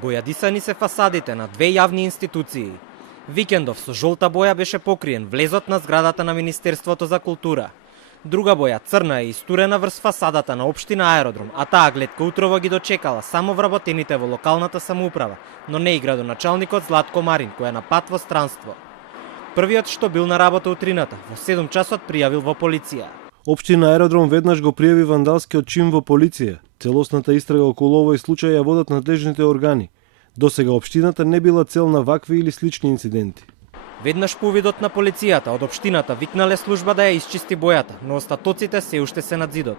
Бојадисани се фасадите на две јавни институции. Викендов со жолта боја беше покриен влезот на зградата на Министерството за култура. Друга боја, црна, е истурена врз фасадата на општина Аеродром, а таа гледка утрово ги дочекала само вработените во локалната самоуправа, но не и градоначалникот Златко Марин, кој е на пат во странство. Првиот што бил на работа утрината, во 7 часот пријавил во полиција. Општина Аеродром веднаш го пријави вандалскиот чин во полиција. Целосната истрага околу овој случај ја водат надлежните органи. Досега општината не била цел на вакви или слични инциденти. Веднаш по увидот на полицијата од општината викнале служба да ја исчисти бојата, но остатоците се уште се над зидот.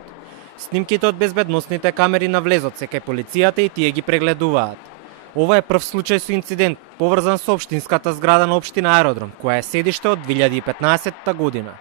Снимките од безбедносните камери на влезот се кај полицијата и тие ги прегледуваат. Ова е прв случај со инцидент поврзан со општинската зграда на општина Аеродром, која е седиште од 2015 година.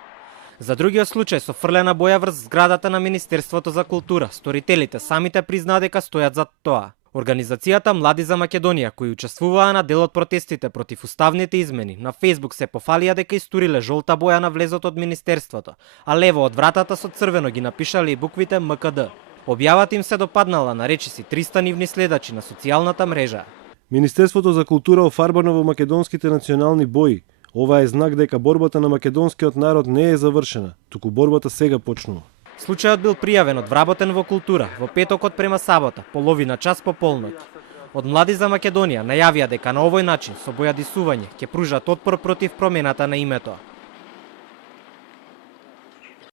За другиот случај со фрлена боја врз зградата на Министерството за култура, сторителите самите признаа дека стојат зад тоа. Организацијата Млади за Македонија, кои учествуваа на дел од протестите против уставните измени, на Facebook се пофалија дека истуриле жолта боја на влезот од Министерството, а лево од вратата со црвено ги напишале и буквите МКД. Објавата им се допаднала на речиси 300 нивни следачи на социјалната мрежа. Министерството за култура офарбано во македонските национални бои. Ова е знак дека борбата на македонскиот народ не е завршена, туку борбата сега почнува. Случајот бил пријавен од вработен во култура во петокот према сабота, половина час по полноќ. Од Млади за Македонија најавија дека на овој начин со бојадисување ќе пружат отпор против промената на името.